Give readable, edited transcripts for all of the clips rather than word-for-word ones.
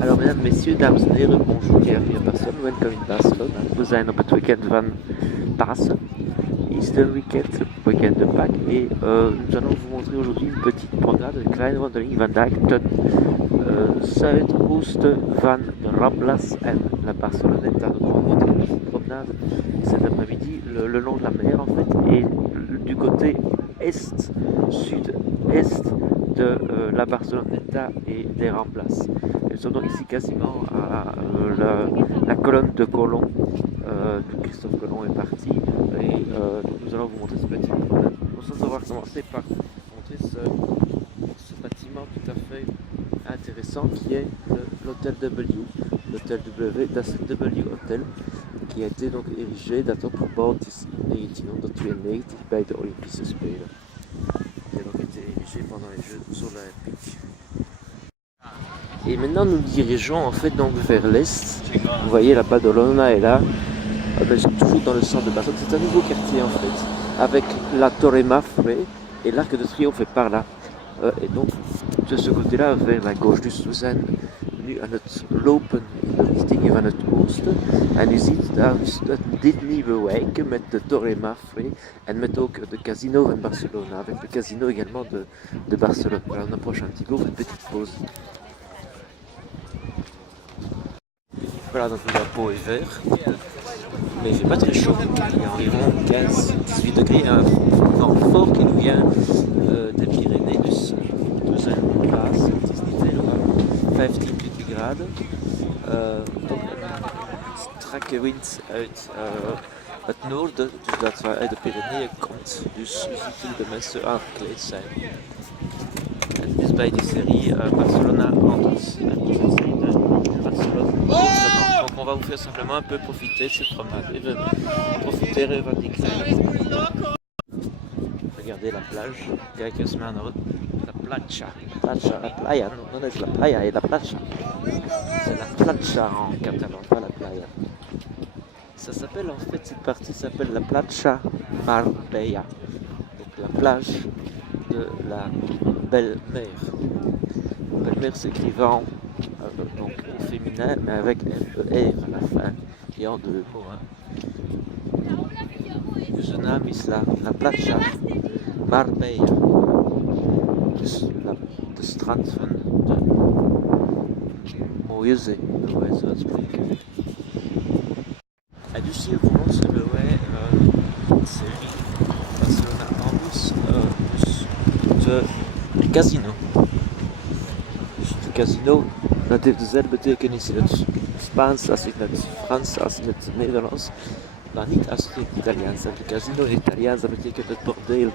Alors, mesdames, messieurs, dames en heren, bonjour, bienvenue à Barcelone, welcome in Barcelone. We zijn op het weekend van Pasen, Easter weekend, weekend de Pâques, et nous allons vous montrer aujourd'hui une petite promenade, een kleine wandeling vandaag ten zuidoosten van de Ramblas en la Barceloneta. Donc on montre une petite promenade cet après-midi le long de la mer en fait, et du côté est, sud-est de la Barceloneta et des Ramblas. Nous sommes donc ici quasiment à la colonne de Colomb, d'où Christophe Colomb est parti, et nous allons vous montrer ce petit promenade. On va commencer par montrer ce bâtiment tout à fait intéressant qui est l'hôtel W, l'hôtel W, das W Hotel, qui a été donc érigé, datant gebouwd is in 1992 bij de Olympische Spelen. Qui a donc été érigé pendant les Jeux olympiques. Et maintenant nous nous dirigeons en fait donc vers l'est. Vous voyez la Badalona est là, toujours dans le centre de Barcelone. C'est un nouveau quartier en fait, avec la Torre Mafre et l'Arc de Triomphe est par là. Et donc de ce côté-là vers la gauche. Dus we zijn nu aan het lopen in de richting van het oosten. En u ziet daar dus dit nieuwe wijk met de Torre Mafre en met ook de casino van Barcelona, avec le casino également de Barcelone. Voilà, on approche un petit peu, on fait une petite pause. Voilà, donc le drapeau est vert, mais il fait pas très chaud, il y a environ 15-18 degrés, un vent fort qui nous vient des Pyrénées, dus we zijn op plaats, het is niet heel warm, 15-20 graden. Toch een strakke wind uit het noorden, dus dat uit de Pyreneeën komt, dus we zien hoe de mensen aangekleed zijn. En dus bij die serie Barcelona Andes, de serie de Barcelone. Donc on va vous faire simplement un peu profiter de cette promenade, even profiteren van die kleine. Regardez la plage, kijk eens maar naar la playa, la playa, non es la playa, es la playa. C'est la playa en catalan, pas la playa. Ça s'appelle en fait, cette partie s'appelle la playa Marbella, donc la plage de la belle mer. Belle mer s'écrivant donc au féminin, mais avec R à la fin et en deux mots. Dus de naam is la playa Marbella, dus de strand van de mooie zee, bij wijze van spreken. En dus hier voor ons hebben wij serie Barcelona Andes, dus de casino. Dus de casino, dat heeft dezelfde betekenis in het Spaans als in het Frans, als in het Nederlands, maar niet als in het Italiaans. De casino in het Italiaans, dat betekent het bordeel.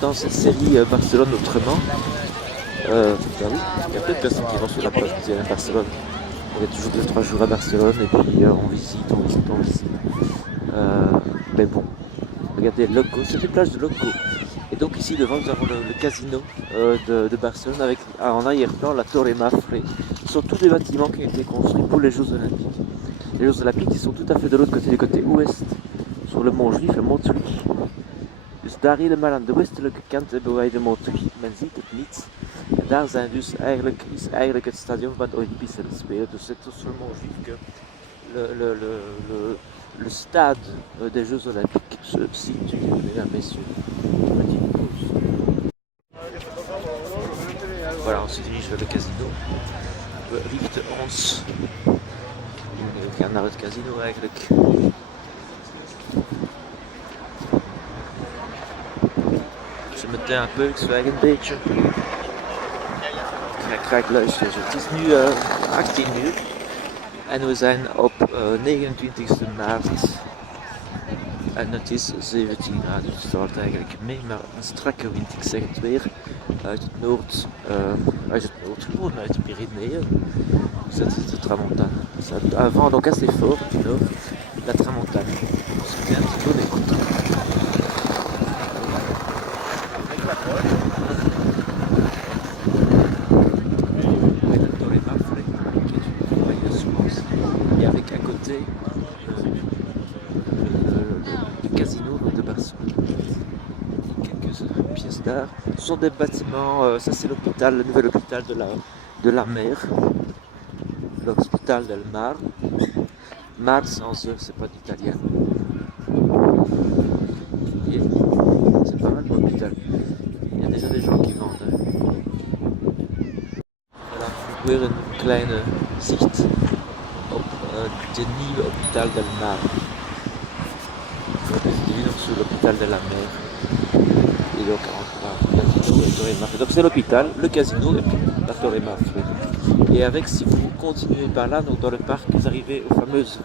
Dans cette série Barcelone autrement, ben oui, il y a plein de personnes qui vont sur la plage de Barcelone. On est toujours 2-3 jours à Barcelone et puis on visite. Mais bon, regardez, Loco, c'est des plages de Loco. Et donc ici devant nous avons le casino de Barcelone avec en arrière-plan la Torre Mafre. Ce sont tous des bâtiments qui ont été construits pour les Jeux Olympiques. Les Jeux Olympiques ils sont tout à fait de l'autre côté, du côté ouest, sur le mont Juif, le mont Truc. Dus daar helemaal aan de westelijke kant hebben wij de Mont Truc, men ziet het niet. En daar zijn dus is eigenlijk het stadion van de Olympische Spelen. Dus c'est sur le mont Juif que le stade des Jeux Olympiques se situe, mesdames, messieurs. Petite pause. Voilà, on se dirige vers le casino. We richten ons. We gaan naar het casino eigenlijk. Je meteen un peu, ik zwijg een beetje. Ik ga luisteren. Het is nu 18 uur en we zijn op 29 maart en het is 17 graden. Dus het valt eigenlijk mee, maar een strakke wind, ik zeg het weer, uit het noord, gewoon uit de Pyrénées. C'est de tramontane. Un vent donc assez fort du nord, la tramontane. On se fait un petit peu d'écoute. Et avec à côté le casino de Barcelone. Quelques pièces d'art. Mar. Ce sont des bâtiments, ça c'est l'hôpital, le nouvel hôpital de la mer, l'hôpital del Mar. Mar sans E, c'est pas d'italien. C'est pas mal l'hôpital. Il y a déjà des gens qui vendent. Voilà, weer een kleine zicht op de nieuwe hôpital del Mar. Donc sur l'hôpital de la mer. Et donc donc c'est l'hôpital, le casino et puis la Torre Mafre. Et avec, si vous continuez par là, donc dans le parc, vous arrivez aux fameuses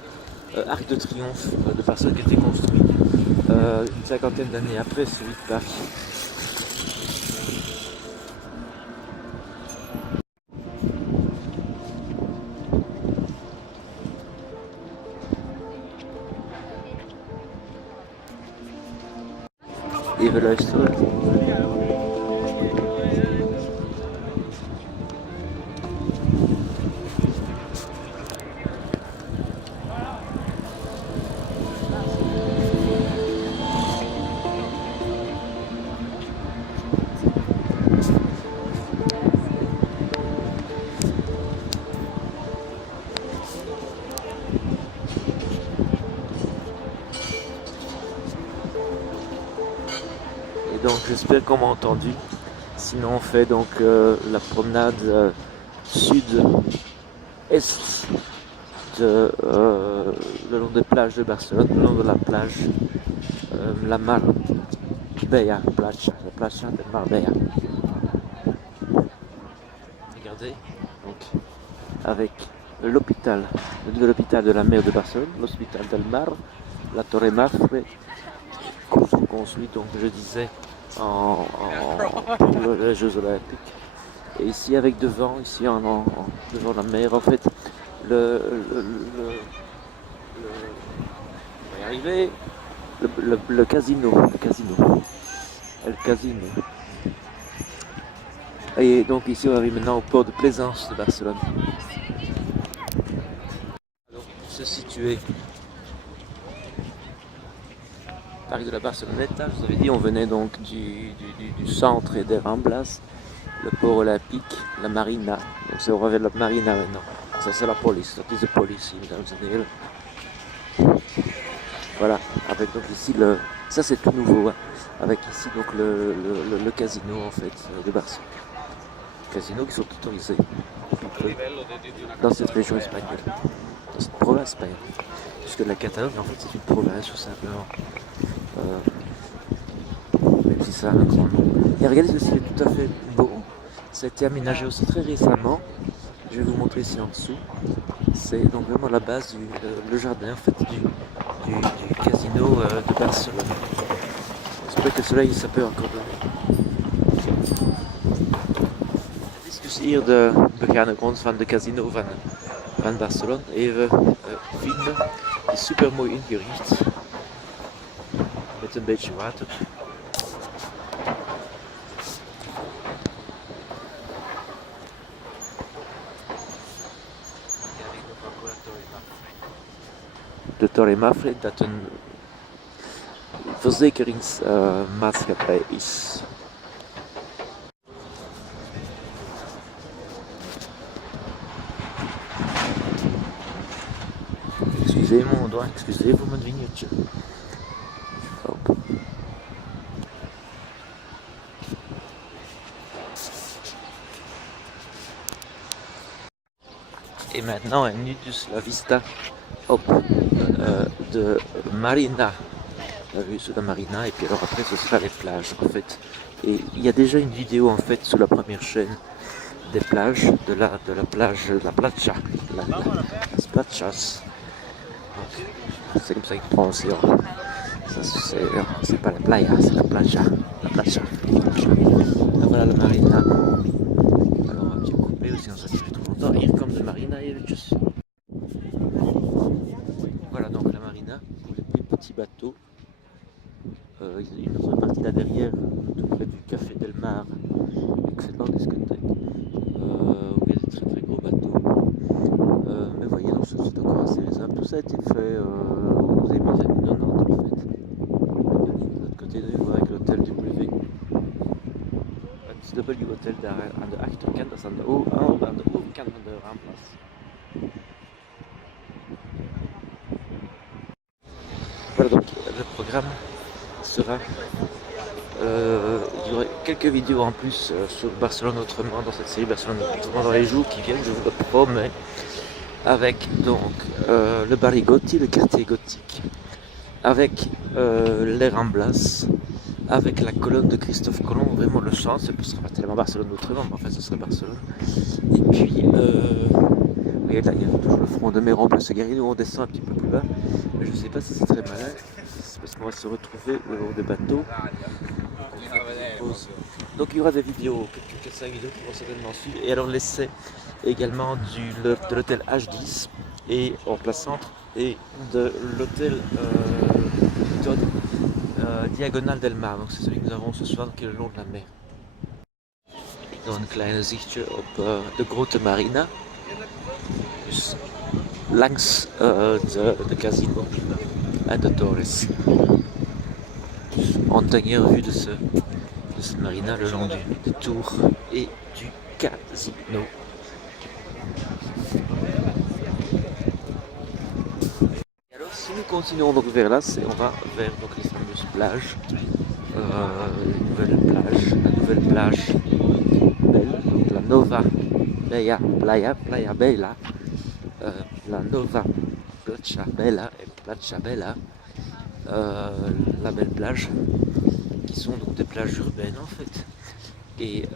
arcs de triomphe de Barcelone qui étaient construits une cinquantaine d'années après celui de Paris. Even luisteren. Donc j'espère qu'on m'a entendu. Sinon on fait donc la promenade sud-est le long des plages de Barcelone, le long de la plage la Marbella, la plage de Marbella. Regardez, donc avec l'hôpital, le nouvel hôpital de la mer de Barcelone, l'hôpital del Mar, la Torre Mafre, construit donc je disais pour les Jeux Olympiques. Et ici avec devant, devant la mer en fait, on va y arriver, le casino. Et donc ici on arrive maintenant au port de plaisance de Barcelone. Donc pour se situer Parc de la Barceloneta, je vous avais dit, on venait donc du centre et des Ramblas, le port olympique, la marina. Donc c'est on va vers la marina maintenant. Ça c'est la police, that is the police, mesdames et messieurs. Voilà, avec donc ici ça c'est tout nouveau, hein, avec ici donc le casino en fait de Barcelone. Casinos qui sont autorisés dans cette région espagnole, dans cette province espagnole. Puisque la Catalogne en fait c'est une province tout simplement. Même si ça a un grand nom. Et regardez, ceci est tout à fait beau. Ça a été aménagé aussi très récemment. Je vais vous montrer ici en dessous. C'est donc vraiment la base le jardin en fait du casino de Barcelone. J'espère que le soleil ça peut encore donner. Dit is dus hier de begane grond van de casino van Barcelone. Even filmen. Het is super mooi ingericht. Met een beetje water. De Torre Mafre, dat een verzekeringsmaatschappij is. Excusez mon doigt, excusez voor mijn vingertje. Hop. Et maintenant, en nu dus la vista hop, de Marina, la vue sur la Marina, et puis alors après ce sera les plages en fait. Et il y a déjà une vidéo en fait sur la première chaîne des plages, de la plage, la playa, las playas. C'est comme ça qu'il prononce. C'est pas la playa, c'est la playa, la playa. Là, voilà la Marina. Alors on va bien couper aussi, on va durer trop longtemps. Hier komt de Marina eventjes. Voilà donc la Marina, pour les plus petits bateaux. Il y a une autre partie là derrière, tout près du Café del Mar, excellent discothèque, où il y a des très très gros bateaux. Mais voyez, donc c'est encore assez récent. Tout ça a été fait aux années 90 en fait. De l'autre côté, vous voyez avec l'hôtel W. hotel daar aan de achterkant, dat is aan de overkant van de Ramblas. Voilà, donc le programme sera... il y aura quelques vidéos en plus sur Barcelone autrement, dans cette série Barcelone autrement dans les jours qui viennent, je vous le promets, avec donc le Barri Gotti, le quartier gothique, avec les Ramblas, avec la colonne de Christophe Colomb, vraiment le centre, ce ne sera pas tellement Barcelone autrement, mais en fait ce serait Barcelone. Et puis, regardez là, il y a toujours le front de Méron, Place Garrigue, où on descend un petit peu plus bas, mais je ne sais pas si c'est très malin, c'est parce qu'on va se retrouver le long des bateaux. Donc il y aura des vidéos, quelques 5 vidéos qui vont certainement suivre, et alors l'essai également de l'hôtel H10 et en place centre, et de l'hôtel Diagonal del Mar, donc c'est celui que nous avons ce soir qui est le long de la mer. Dan een kleine zichtje op de Grote Marina, dus langs de casino en de Torres. Dus en dernière vue de cette marina le long du tour et du casino. Et alors si nous continuons donc vers là, on va vers donc, les fameuses plages, la nouvelle plage belle, donc la Nova Playa Bella, la Nova Playa Bella et Playa Bella, la belle plage, qui sont donc des plages urbaines en fait, et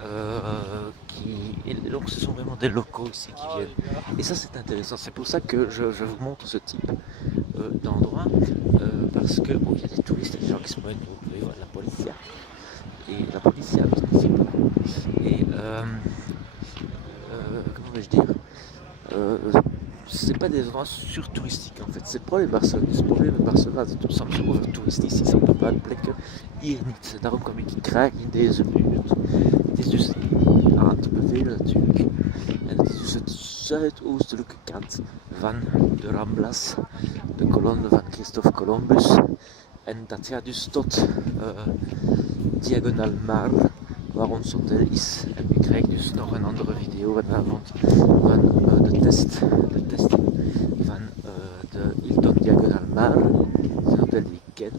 donc ce sont vraiment des locaux ici qui viennent, et ça c'est intéressant, c'est pour ça que je vous montre ce type d'endroit, parce que bon, il y a des touristes, des gens qui se promènent, vous pouvez voir la policia, et la policia ici, et comment vais-je dire, c'est pas des endroits surtouristiques en fait, c'est le problème de Barcelone. Het probleem met Barcelona is dat het soms overtoeristisch is op bepaalde plekken, hier niet. Daarom kom ik graag in deze buurt. Het is dus aan te bevelen natuurlijk. En het is dus het zuidoostelijke kant van de Ramblas, de kolonne van Christophe Columbus. En dat gaat dus tot Diagonal Mar, waar ons hotel is. En u krijgt dus nog een andere video vanavond van de test van de Hilton Diagonal Mar, een hotel die ik ken.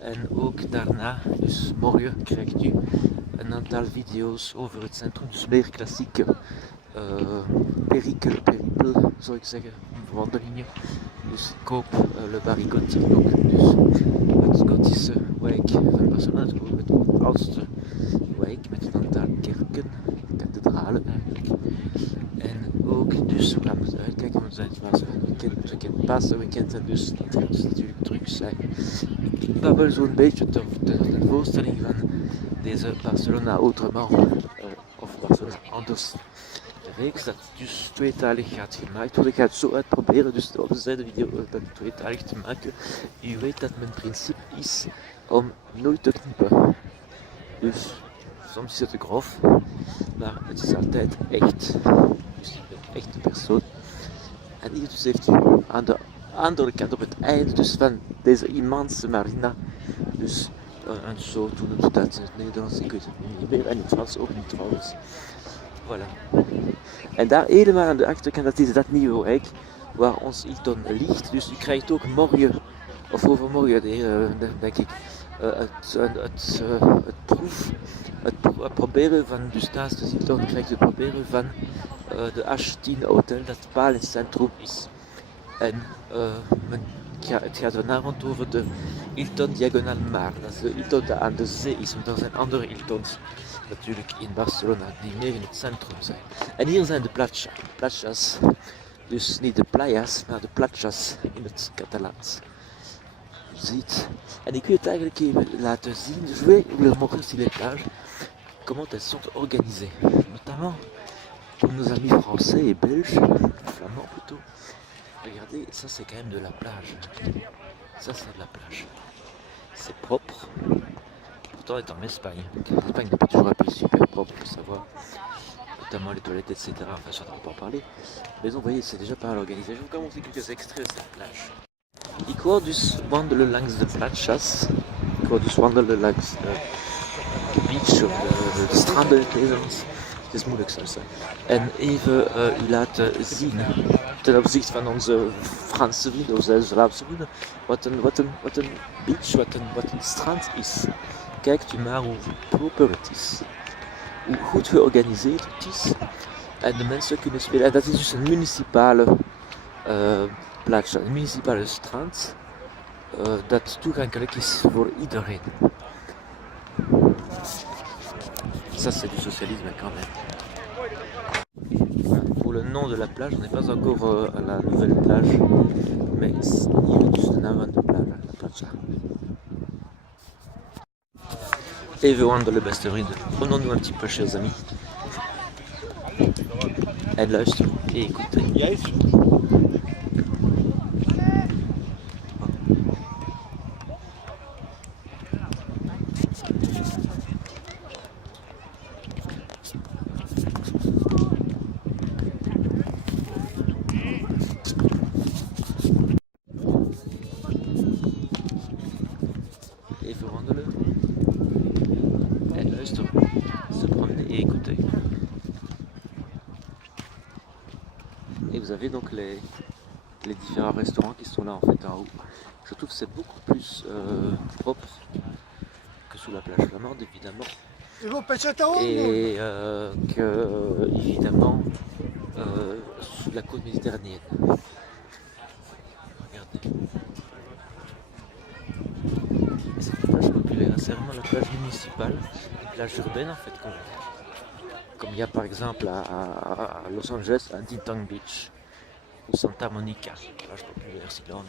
En ook daarna, dus morgen, krijgt u een aantal video's over het centrum, dus meer klassieke peripel, zou ik zeggen, wandelingen. Dus ik koop Le Barri Gothique ook, dus het Gothische wijk van Barcelona, het oudste wijk met een aantal kerken, kathedralen eigenlijk. En ook dus, we moeten uitkijken, want we zijn het weekend, Pasenweekend, en dus dat gaat dus natuurlijk druk zijn. Ik babbel zo'n beetje de voorstelling van deze Barcelona autrement, of Barcelona anders reeks, dat dus tweetalig gaat gemaakt worden. Ik ga het zo uitproberen, dus op de zijde video dat tweetalig te maken. U weet dat mijn principe is om nooit te knippen. Dus soms is het te grof, maar het is altijd echt. Dus ik ben echt een persoon. En hier dus heeft u aan de andere kant, op het einde dus van deze immense marina, dus een zo toen het dat in het Nederlands, ik weet het niet meer, en in het Frans ook niet trouwens. Voilà. En daar helemaal aan de achterkant, dat is dat nieuwe wijk waar ons Hilton ligt. Dus u krijgt ook morgen, of overmorgen, denk ik, het proberen van, dus naast de Hilton krijgt u het proberen van de H10 Hotel, dat paal in het centrum is. En het gaat vanavond over de Hilton Diagonal Mar. Dat is de Hilton die aan de zee is, want er zijn andere Hiltons natuurlijk in Barcelona die meer in het centrum zijn. En hier zijn de playas, dus niet de playas, maar de playas in het Catalaans. Ziet. En ik wil het eigenlijk even laten zien, je vais vous le montrer sur les plages, comment elles sont organisées, notamment pour nos amis français et belges, flamands plutôt. Regardez, ça c'est quand même de la plage. Ça c'est de la plage. C'est propre. Pourtant est en Espagne. L'Espagne n'est pas toujours un pays super propre, il faut savoir. Notamment les toilettes, etc. Enfin, ça ne va pas en parler. Mais vous voyez, c'est déjà pas mal organisé. Je vais vous montrer quelques extraits de cette plage. Ik wou dus wandelen langs de playas. Ik wou dus wandelen langs beach of de stranden in het Nederlands. Het is moeilijk soms. En even u laten zien, ten opzichte van onze Franse vrienden, of zelfs Vlaamse vrienden, wat een beach, wat een strand is. Kijkt u maar hoe proper het is. Hoe goed georganiseerd het is. En de mensen kunnen spelen. En dat is dus een municipale plaatsje, een municipale strand. Dat toegankelijk is voor iedereen. Ça c'est du socialisme quand même. Voilà. Pour le nom de la plage, on n'est pas encore à la nouvelle plage, mais il y a dus de naam van de plage, la playa. Even wandelen, beste vrienden. Prenons-nous un petit peu, chers amis. En luister et écoutez. Even wandelen en luisteren, se promener et écouter. Et vous avez donc les différents restaurants qui sont là en fait en haut. Je trouve que c'est beaucoup plus propre que sous la plage flamande évidemment. Et que évidemment sous la côte méditerranéenne. Regardez. Et c'est une plage populaire, c'est vraiment la plage municipale, une plage urbaine en fait, comme il y a par exemple à Los Angeles, à Huntington Beach ou Santa Monica, plage populaire Silone.